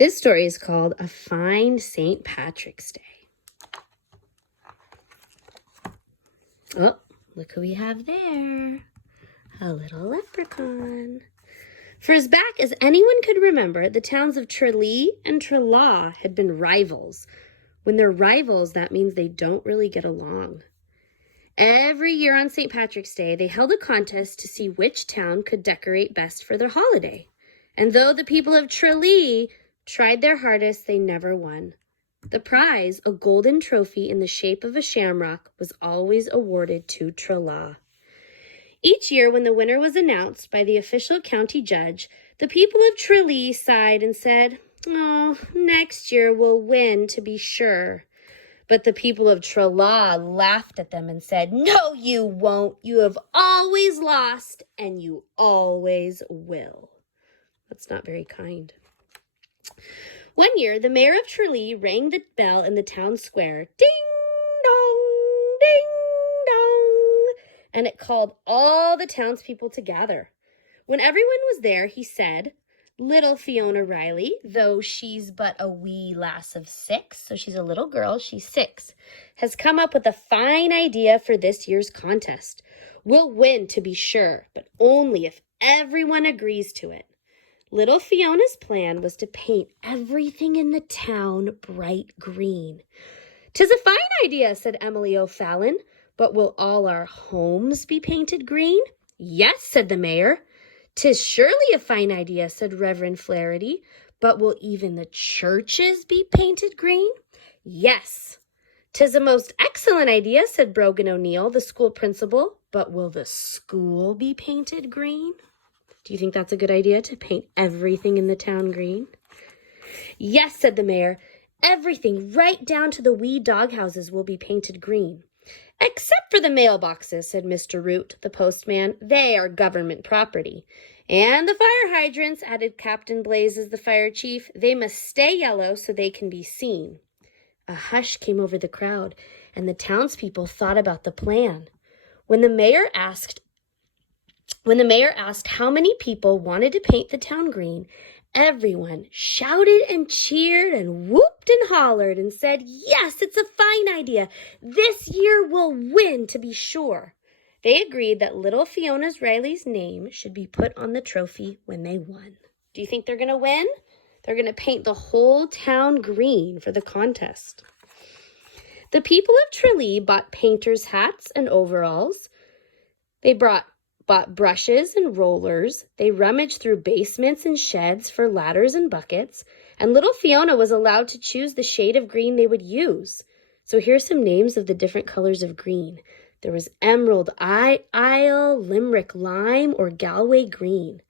This story is called A Fine St. Patrick's Day. Oh, look who we have there. A little leprechaun. For as back as anyone could remember, the towns of Tralee and Trelaw had been rivals. When they're rivals, that means they don't really get along. Every year on St. Patrick's Day, they held a contest to see which town could decorate best for their holiday. And though the people of Tralee tried their hardest, they never won. The prize, a golden trophy in the shape of a shamrock, was always awarded to Trelaw. Each year, when the winner was announced by the official county judge, the people of Tralee sighed and said, "Oh, next year we'll win to be sure." But the people of Trelaw laughed at them and said, "No, you won't. You have always lost, and you always will." That's not very kind. One year, the mayor of Tralee rang the bell in the town square. Ding dong, ding dong. And it called all the townspeople to gather. When everyone was there, he said, "Little Fiona Riley, though she's but a wee lass of 6, so she's a little girl, she's 6, has come up with a fine idea for this year's contest. We'll win to be sure, but only if everyone agrees to it." Little Fiona's plan was to paint everything in the town bright green. "'Tis a fine idea," said Emily O'Fallon, "but will all our homes be painted green?" "Yes," said the mayor. "'Tis surely a fine idea," said Reverend Flaherty, "but will even the churches be painted green?" "Yes." "'Tis a most excellent idea," said Brogan O'Neill, the school principal, "but will the school be painted green?" Do you think that's a good idea, to paint everything in the town green? "Yes," said the mayor. "Everything, right down to the wee doghouses, will be painted green." "Except for the mailboxes," said Mr. Root, the postman. "They are government property." "And the fire hydrants," added Captain Blazes, the fire chief. "They must stay yellow so they can be seen." A hush came over the crowd, and the townspeople thought about the plan. When the mayor asked how many people wanted to paint the town green, everyone shouted and cheered and whooped and hollered and said, "Yes, it's a fine idea. This year we'll win to be sure." They agreed that little Fiona Riley's name should be put on the trophy when they won. Do you think they're going to win? They're going to paint the whole town green for the contest. The people of Tralee bought painters' hats and overalls. They bought brushes and rollers. They rummaged through basements and sheds for ladders and buckets, and little Fiona was allowed to choose the shade of green they would use. So here's some names of the different colors of green. There was Emerald Isle, Limerick Lime, or Galway Green.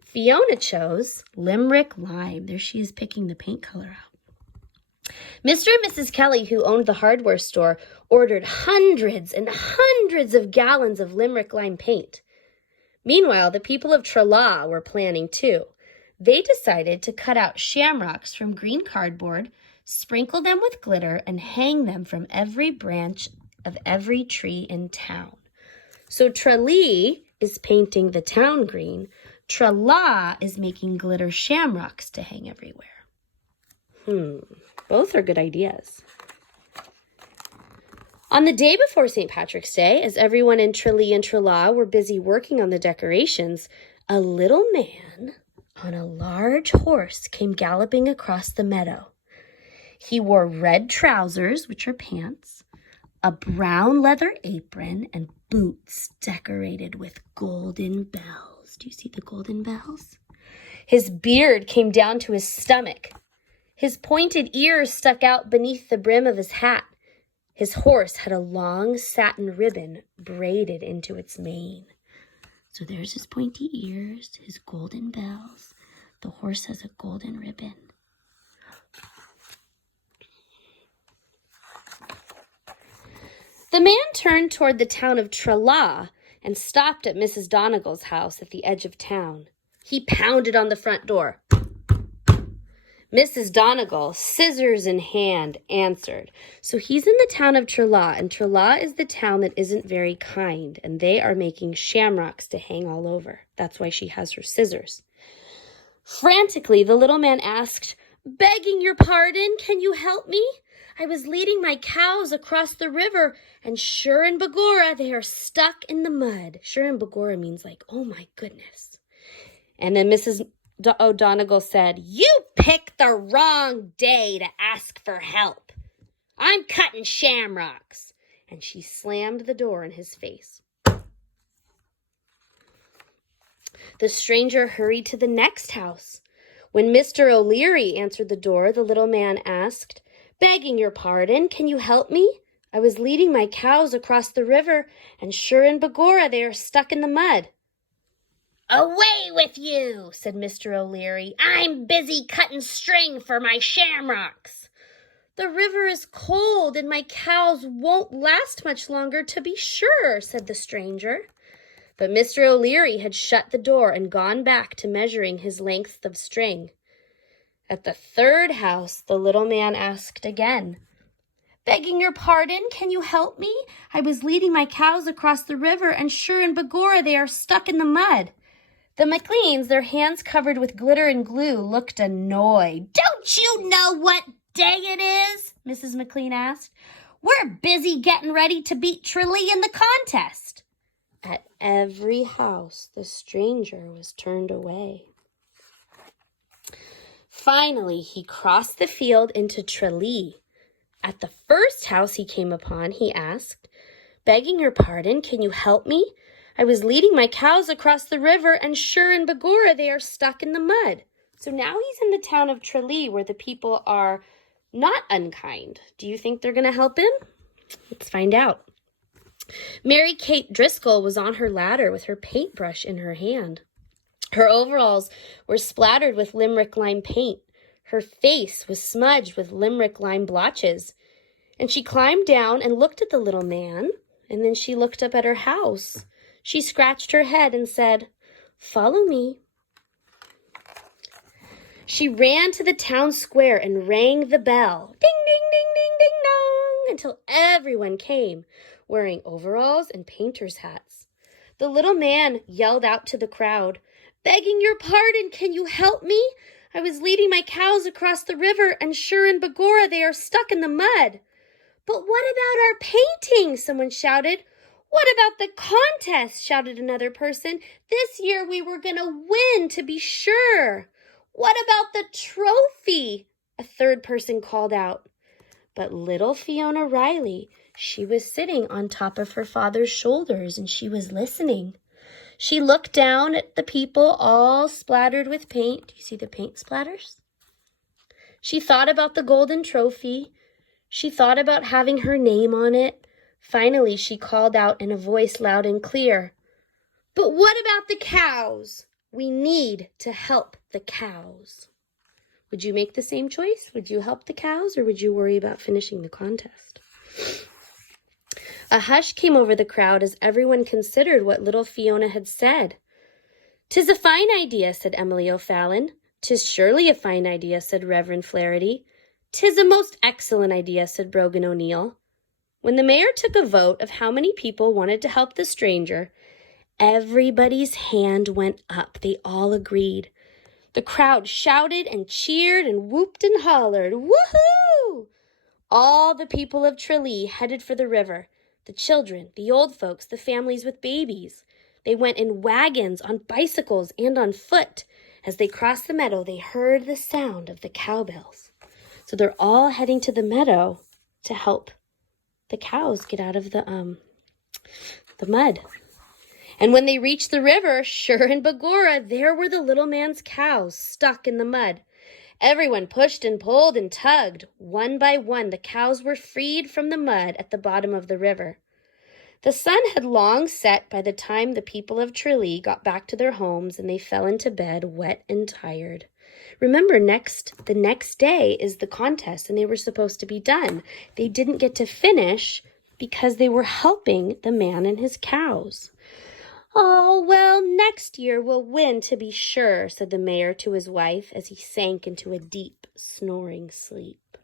Fiona chose Limerick Lime. There she is picking the paint color out. Mr. and Mrs. Kelly, who owned the hardware store, ordered hundreds and hundreds of gallons of Limerick Lime paint. Meanwhile, the people of Trelaw were planning too. They decided to cut out shamrocks from green cardboard, sprinkle them with glitter, and hang them from every branch of every tree in town. So Tralee is painting the town green. Trelaw is making glitter shamrocks to hang everywhere. Both are good ideas. On the day before St. Patrick's Day, as everyone in Tralee and Trelaw were busy working on the decorations, a little man on a large horse came galloping across the meadow. He wore red trousers, which are pants, a brown leather apron, and boots decorated with golden bells. Do you see the golden bells? His beard came down to his stomach. His pointed ears stuck out beneath the brim of his hat. His horse had a long satin ribbon braided into its mane. So there's his pointy ears, his golden bells. The horse has a golden ribbon. The man turned toward the town of Trelaw and stopped at Mrs. Donegal's house at the edge of town. He pounded on the front door. Mrs. Donegal, scissors in hand, answered. So he's in the town of Trelaw, and Trelaw is the town that isn't very kind, and they are making shamrocks to hang all over. That's why she has her scissors. Frantically, the little man asked, Begging your pardon, can you help me? I was leading my cows across the river, and Shur and Bagora, they are stuck in the mud. Shur and Bagora means like, oh my goodness. And then Mrs. O'Donegal said, you picked the wrong day to ask for help. I'm cutting shamrocks. And she slammed the door in his face. The stranger hurried to the next house. When Mr. O'Leary answered the door, the little man asked, begging your pardon, can you help me? I was leading my cows across the river, and Shur and Bagora, they are stuck in the mud. Away with you, said Mr. O'Leary. I'm busy cutting string for my shamrocks. The river is cold, and my cows won't last much longer, to be sure, said the stranger. But Mr. O'Leary had shut the door and gone back to measuring his length of string. At the third house, the little man asked again, begging your pardon, can you help me? I was leading my cows across the river, and Shur and Bagora, they are stuck in the mud. The McLeans, their hands covered with glitter and glue, looked annoyed. Don't you know what day it is? Mrs. McLean asked. We're busy getting ready to beat Tralee in the contest. At every house, the stranger was turned away. Finally, he crossed the field into Tralee. At the first house he came upon, he asked, begging your pardon, can you help me? I was leading my cows across the river, and Shur and Bagora, they are stuck in the mud. So now he's in the town of Tralee, where the people are not unkind. Do you think they're going to help him? Let's find out. Mary Kate Driscoll was on her ladder with her paintbrush in her hand. Her overalls were splattered with limerick lime paint. Her face was smudged with limerick lime blotches. And she climbed down and looked at the little man, and then she looked up at her house. She scratched her head and said, follow me. She ran to the town square and rang the bell. Ding, ding, ding, ding, ding, dong, until everyone came, wearing overalls and painter's hats. The little man yelled out to the crowd, begging your pardon, can you help me? I was leading my cows across the river, and Shur and Bagora, they are stuck in the mud. But what about our painting? Someone shouted. What about the contest? Shouted another person. This year we were going to win, to be sure. What about the trophy? A third person called out. But little Fiona Riley, she was sitting on top of her father's shoulders, and she was listening. She looked down at the people all splattered with paint. Do you see the paint splatters? She thought about the golden trophy. She thought about having her name on it. Finally, she called out in a voice loud and clear, but what about the cows? We need to help the cows. Would you make the same choice? Would you help the cows, or would you worry about finishing the contest? A hush came over the crowd as everyone considered what little Fiona had said. "'Tis a fine idea," said Emily O'Fallon. "'Tis surely a fine idea," said Reverend Flaherty. "'Tis a most excellent idea," said Brogan O'Neill. When the mayor took a vote of how many people wanted to help the stranger, everybody's hand went up. They all agreed. The crowd shouted and cheered and whooped and hollered, "Woohoo!" All the people of Tralee headed for the river. The children, the old folks, the families with babies. They went in wagons, on bicycles, and on foot. As they crossed the meadow, they heard the sound of the cowbells. So they're all heading to the meadow to help the cows get out of the mud. And when they reached the river, Shur and Bagora, there were the little man's cows stuck in the mud. Everyone pushed and pulled and tugged. One by one, the cows were freed from the mud at the bottom of the river. The sun had long set by the time the people of Tralee got back to their homes, and they fell into bed wet and tired. Remember, the next day is the contest, and they were supposed to be done. They didn't get to finish because they were helping the man and his cows. "Oh, well, next year we'll win, to be sure," said the mayor to his wife as he sank into a deep, snoring sleep.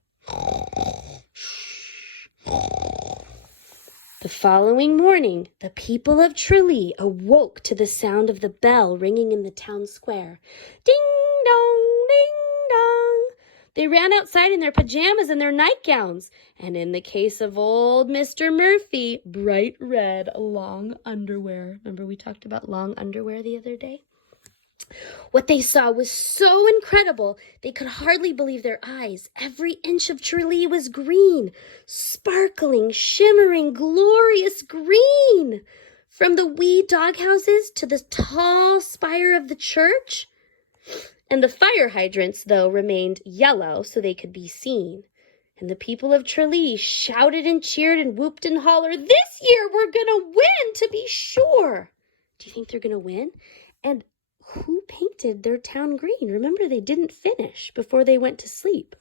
The following morning, the people of Tralee awoke to the sound of the bell ringing in the town square. Ding dong, ding dong. They ran outside in their pajamas and their nightgowns, and in the case of old Mr. Murphy, bright red long underwear. Remember we talked about long underwear the other day? What they saw was so incredible, they could hardly believe their eyes. Every inch of Tralee was green, sparkling, shimmering, glorious green. From the wee doghouses to the tall spire of the church. And the fire hydrants, though, remained yellow so they could be seen. And the people of Tralee shouted and cheered and whooped and hollered, "This year we're going to win, to be sure." Do you think they're going to win? And who painted their town green? Remember, they didn't finish before they went to sleep.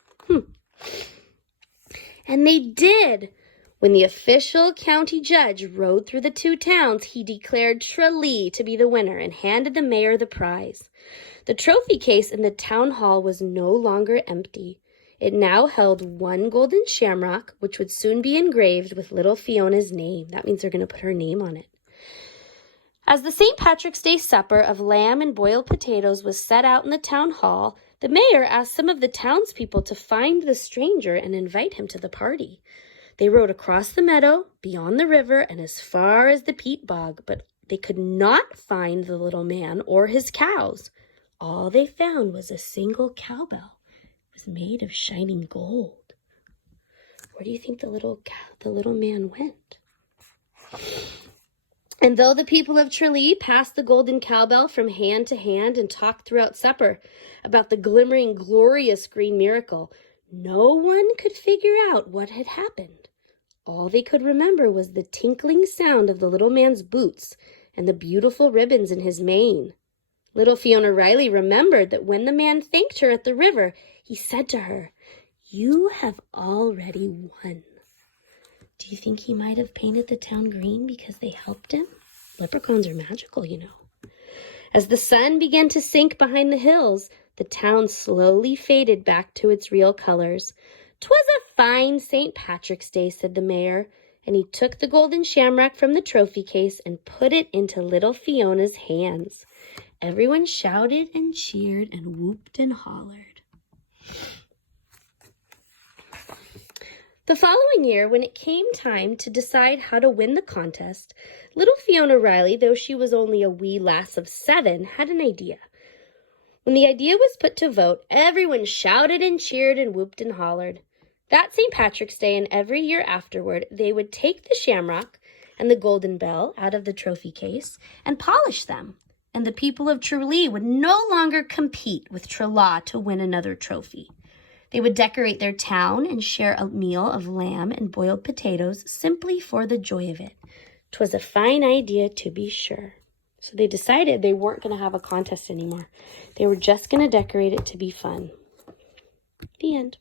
And they did. When the official county judge rode through the two towns, he declared Tralee to be the winner and handed the mayor the prize. The trophy case in the town hall was no longer empty. It now held one golden shamrock, which would soon be engraved with little Fiona's name. That means they're going to put her name on it. As the St. Patrick's Day supper of lamb and boiled potatoes was set out in the town hall, the mayor asked some of the townspeople to find the stranger and invite him to the party. They rode across the meadow, beyond the river, and as far as the peat bog, but they could not find the little man or his cows. All they found was a single cowbell. It was made of shining gold. Where do you think the little man went? And though the people of Tralee passed the golden cowbell from hand to hand and talked throughout supper about the glimmering, glorious green miracle, no one could figure out what had happened. All they could remember was the tinkling sound of the little man's boots and the beautiful ribbons in his mane. Little Fiona Riley remembered that when the man thanked her at the river, he said to her, "You have already won." Do you think he might have painted the town green because they helped him? Leprechauns are magical, you know. As the sun began to sink behind the hills, the town slowly faded back to its real colors. "'Twas a fine St. Patrick's Day," said the mayor, and he took the golden shamrock from the trophy case and put it into little Fiona's hands. Everyone shouted and cheered and whooped and hollered. The following year, when it came time to decide how to win the contest, little Fiona Riley, though she was only a wee lass of 7, had an idea. When the idea was put to vote, everyone shouted and cheered and whooped and hollered. That St. Patrick's Day and every year afterward, they would take the shamrock and the golden bell out of the trophy case and polish them, and the people of Tralee would no longer compete with Trelaw to win another trophy. They would decorate their town and share a meal of lamb and boiled potatoes simply for the joy of it. 'Twas a fine idea, to be sure. So they decided they weren't going to have a contest anymore. They were just going to decorate it to be fun. The end.